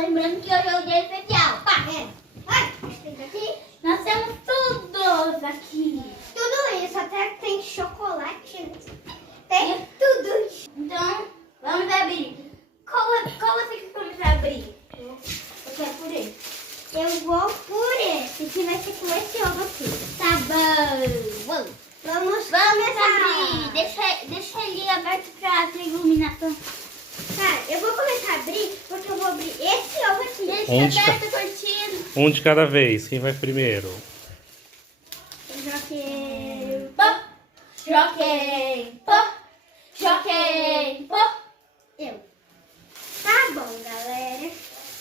lembrando que hoje é o dia especial. Pá! Aqui. Nós temos tudo aqui. Tudo isso, até tem chocolate, né? Tem tudo isso. Então, vamos abrir. Qual você quer começar a abrir? Eu quero por esse. Eu vou por esse, que vai ser com esse ovo aqui. Tá bom. Vamos abrir. Deixa ele aberto pra ter iluminação. Tá, eu vou começar a abrir, porque eu vou abrir esse ovo aqui. Deixa aberto a cortina. Um de cada vez. Quem vai primeiro? Eu já quero... Joguei. Eu. Tá bom, galera.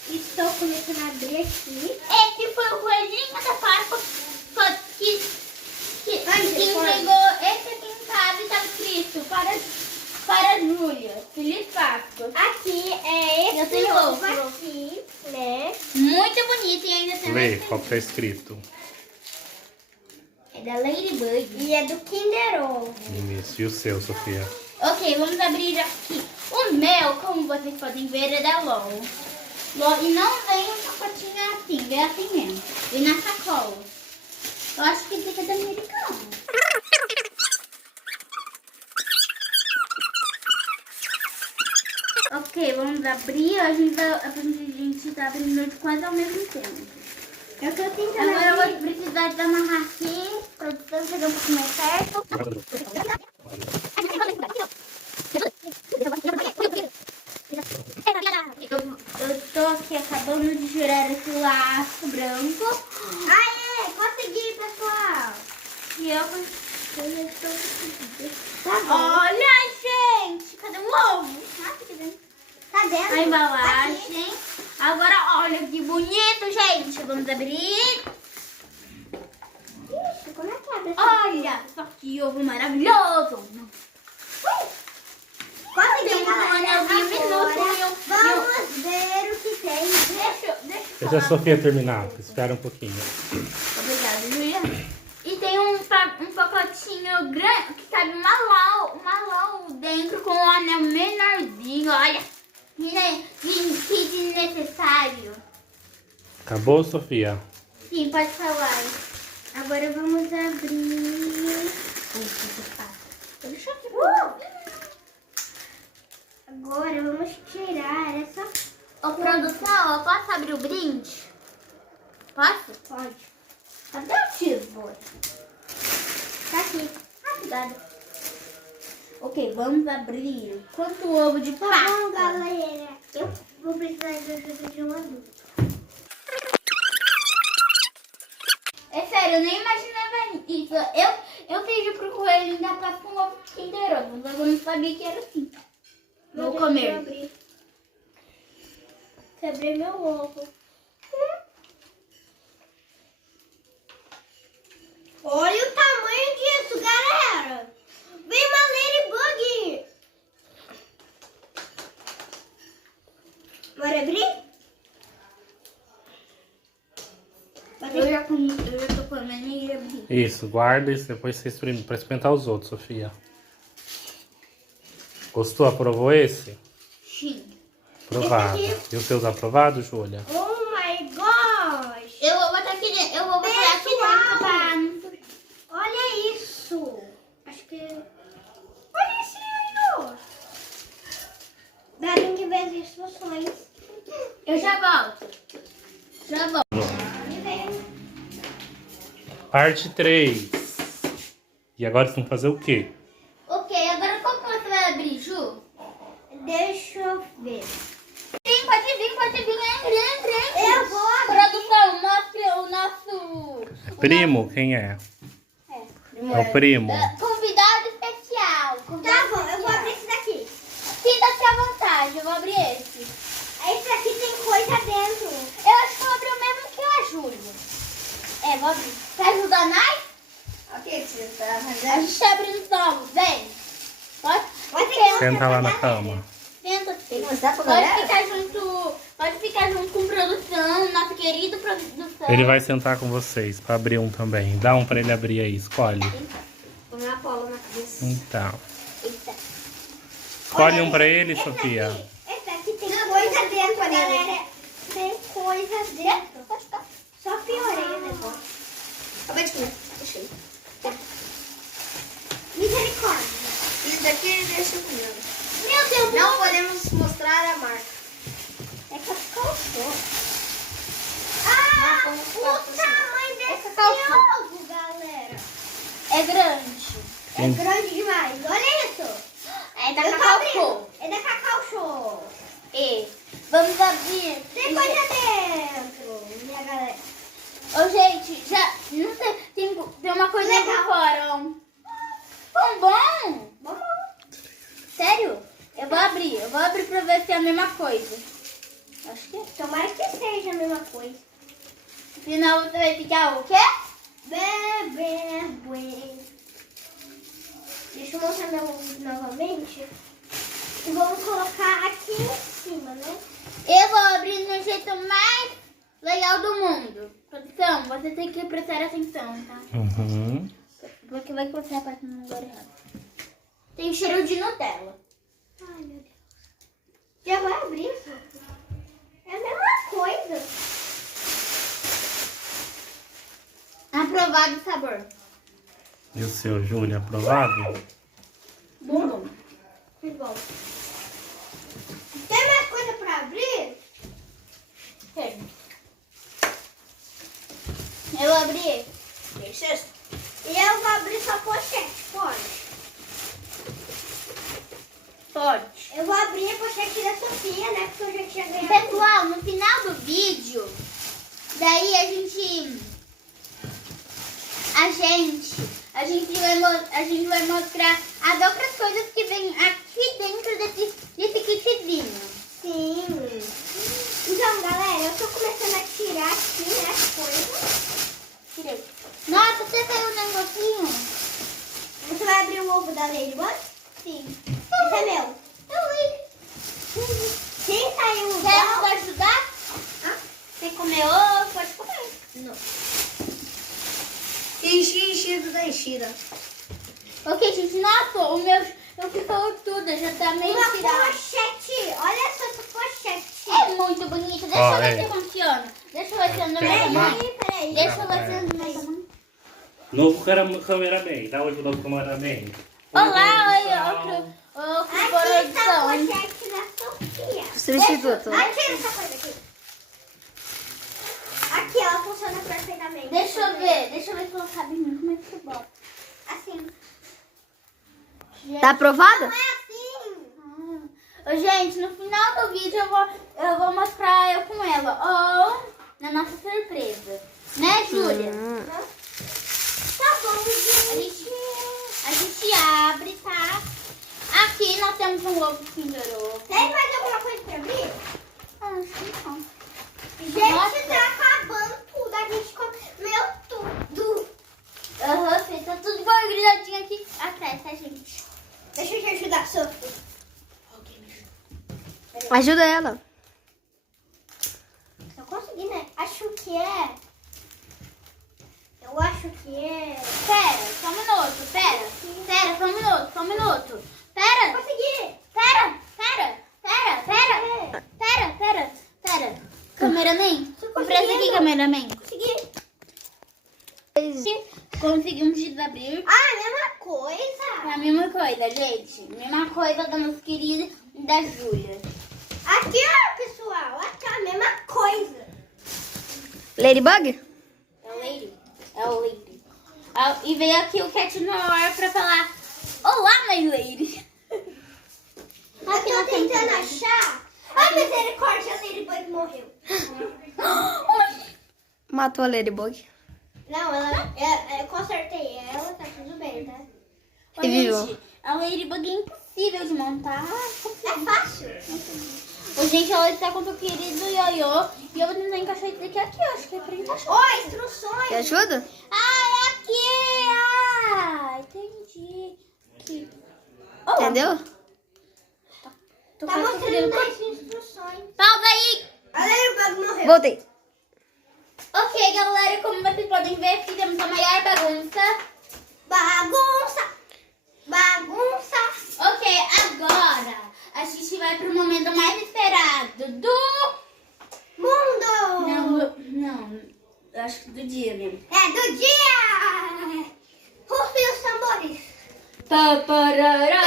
Estou começando a abrir aqui. Esse foi o coelhinho da Páscoa que entregou esse aqui em casa e estava escrito para Júlia. Feliz Páscoa. Aqui é Eu esse tenho ovo outro. aqui, né? Muito bonito e ainda tem Lê, mais qual que tá escrito? É da Ladybug. E é do Kinder Ovo. Isso. E o seu, Sofia? Ok, vamos abrir aqui. O meu, como vocês podem ver, é da LOL. E não vem um pacotinho assim, vem assim mesmo. Vem na sacola. Eu acho que fica da americana. Ok, vamos abrir. A gente tá abrindo quase ao mesmo tempo. É o que eu tentando Agora eu abrir. vou precisar de amarrar aqui. Produção, chegar um pouquinho mais perto. Eu tô aqui acabando de jurar esse laço branco. Aê, consegui, pessoal. E eu Eu estou conseguindo. Tá bom. Olha, gente! Cadê o ovo? Ah, tá aqui dentro. Tá dentro? A embalagem. Aqui. Agora, olha que bonito, gente. Vamos abrir. Ixi, como é que abre? Olha, só que ovo maravilhoso. Consegui, Tem um galera. anelzinho minúsculo e um... Vamos ver o que tem. Deixa eu Deixa a Sofia terminar. Espera um pouquinho. Obrigada, Julia. E tem um pacotinho grande que cabe um malau dentro com um anel menorzinho. Olha, que desnecessário. Acabou, Sofia? Sim, pode falar. Agora vamos abrir. Deixa eu Agora vamos tirar essa. Ô, produção, eu posso abrir o brinde? Posso? Pode. Cadê o tesouro? Tá aqui. Obrigada. Ok, vamos abrir. Quanto ovo de Tá Páscoa? bom, galera. Eu vou precisar de ajuda de um adulto. É sério, eu nem imaginava isso. Eu pedi pro coelho da Páscoa um ovo Kinder Ovo, mas eu não sabia que era assim. Vou Meu Deus, comer. eu abri. Quebrei meu ovo. Olha o tamanho disso, galera. Vem uma Ladybug. Bora abrir? Eu já tô comendo e ia abrir. Isso, guarda e depois você experimenta para experimentar os outros, Sofia. Gostou? Aprovou esse? Sim. Aprovado. Esse E os seus aprovados, Júlia? Oh my gosh. Eu vou botar aqui dentro. Eu vou botar aqui dentro pra... Olha isso. Acho que... Olha esse lindo. Devem que ver as instruções. Eu já volto. Já volto. Parte 3. E agora vocês vão fazer o quê? Ok, agora como que você vai abrir, Ju? Deixa eu ver. Sim, pode vir. Entra. Eu vou abrir. Produção, mostre o nosso... Primo? Quem é? É o primo. Convidado especial. Tá bom, eu vou abrir esse daqui. Sinta-se à vontade, eu vou abrir esse. Esse aqui tem coisa dentro. Eu acho que eu vou abrir o mesmo que a Júlia. É, vou abrir. Quer ajudar nós? Ok, você tá A gente tá abrindo novos, vem. Pode Senta lá na cama. Senta. Tem que mostrar pra Pode galera? ficar junto com produção, nosso querido produção. Ele vai sentar com vocês para abrir um também. Dá um para ele abrir aí, escolhe. Põe uma bola na cabeça. Então. Eita. Escolhe um para ele, Sofia. Esse aqui tem coisa dentro, galera. tem coisas dentro. Só piorei o negócio. Acabei de comer. Deixei. Misericórdia. Isso daqui deixa comigo. Meu Deus, Não podemos mostrar a marca. é cacau. Ah, Não, o tamanho desse cacau. ovo, galera. É grande. É grande demais. Olha isso. É da Eu tô Cacau abrindo. Show. É da Cacau Show. E vamos abrir. Tem coisa dentro, minha galera. Ô, gente, já não sei, tem uma coisa aqui Legal. fora, ó. Bom. Vamos. Sério? Eu vou abrir pra ver se é a mesma coisa. Acho que é. Tomara que seja a mesma coisa. Senão você vai ficar o quê? Bebê. Deixa eu mostrar meu ovo novamente. E vamos colocar aqui em cima, né? Eu vou abrir no jeito mais legal do mundo. Produção, você tem que prestar atenção, tá? Uhum. Porque vai que você aperta no lugar errado. Tem cheiro de Nutella. Ai, meu Deus. Já vai abrir isso? É a mesma coisa. Aprovado o sabor. E o seu, Júlia, aprovado? Bom. Que bom. Tem mais coisa pra abrir? Tem. Eu abri. Deixa isso. E eu vou abrir só pochete, pode? Pode. Eu vou abrir a pochete da Sofia, né? Porque eu já tinha ganhado. Pessoal, no final do vídeo, daí a gente vai mostrar as outras coisas que vem aqui dentro desse kitzinho. Sim. Então, galera, eu tô começando a tirar aqui, né, as coisas. Tirei. Nossa, você saiu um negocinho. Você vai abrir o ovo da Ladybug? Sim. Esse é meu. Quem saiu o Quer ovo? ajudar? Ah, Quer comer ovo? Pode comer. não. Enchido da enchida. Ok, gente. Nossa, o meu... Eu fiz tudo, já tá meio Uma tirado. pochete. Olha só essa pochete. É muito bonito. Deixa Ó, eu ver é. se funciona. Deixa eu ver se é do meu tamanho. Peraí. Deixa eu ver se é do meu tamanho. Novo cameraman. Dá hoje o novo cameraman. Olá, oi, outro Aqui está a produção. pochete da Sofia. Substituto. Tira essa coisa aqui. Aqui, ela funciona perfeitamente. Deixa eu ver se eu sabe como é que você bota. Assim. Tá aprovado? Não é assim. Ô, gente, no final do vídeo eu vou mostrar eu com ela. Ou na nossa surpresa. Né, Júlia? Tá bom, gente. A gente abre, tá? Aqui nós temos um ovo que pendurou. Tem mais alguma coisa pra abrir? Acho que não. Gente, Nossa. tá acabando tudo. A gente comeu tudo. Aham, tá tudo organizadinho aqui atrás, tá, gente? Deixa eu te ajudar, Sofia. Ajuda ela. Eu consegui, né? Acho que é. Eu acho que é. Pera, só um minuto, pera, só um minuto. Pera, Consegui! pera. Cameraman, empresta aqui, cameraman. Consegui! Conseguimos desabrir. Ah, a mesma coisa! É a mesma coisa, gente. Mesma coisa da nossa querida e da Júlia. Aqui, ó, pessoal. Aqui, ó, a mesma coisa. Ladybug? É o Lady. E veio aqui o Cat Noir pra falar: olá, my lady. Eu tô tentando achar. Ai, misericórdia, a Ladybug morreu. Matou a Ladybug. Não, eu consertei ela, tá tudo bem, tá? Ô, Reviveu. gente, a Ladybug é impossível de montar. É fácil. Ô, gente, ela está com o seu querido ioiô. E eu vou tentar encaixar isso daqui aqui, ó. Acho que é pra encaixar. Ó, instruções. Quer ajuda? Ah, é aqui! Ah, entendi. Aqui. Olá. Entendeu? Tô Tá quase mostrando conseguindo. mais instruções. Pausa aí! A Ladybug morreu. Voltei. Ok, galera, como vocês podem ver, fizemos a maior bagunça. Bagunça. Ok, agora a gente vai pro momento mais esperado do Mundo. do dia mesmo. É do dia! Rufem os tambores. Paparará.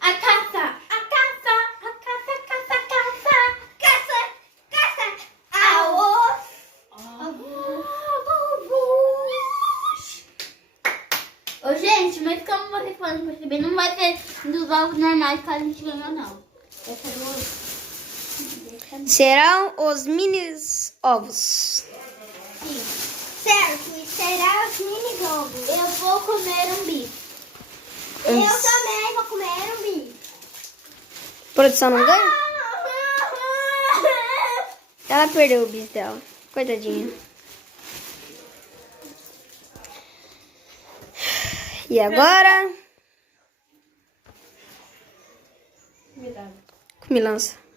A caça, a caça, a caça, caça, caça. Caça, caça, ao Ô, gente, mas como vocês podem perceber, não vai ser dos ovos normais que a gente ganhou, não. Vai ser do ovo. Serão os minis ovos. Sim. Certo, e será os mini ovos. Eu vou comer um bife. Eu também vou comer um bife. Produção não ganha? Ela perdeu o bis dela. Coitadinha. E agora? Cuidado. Me lança.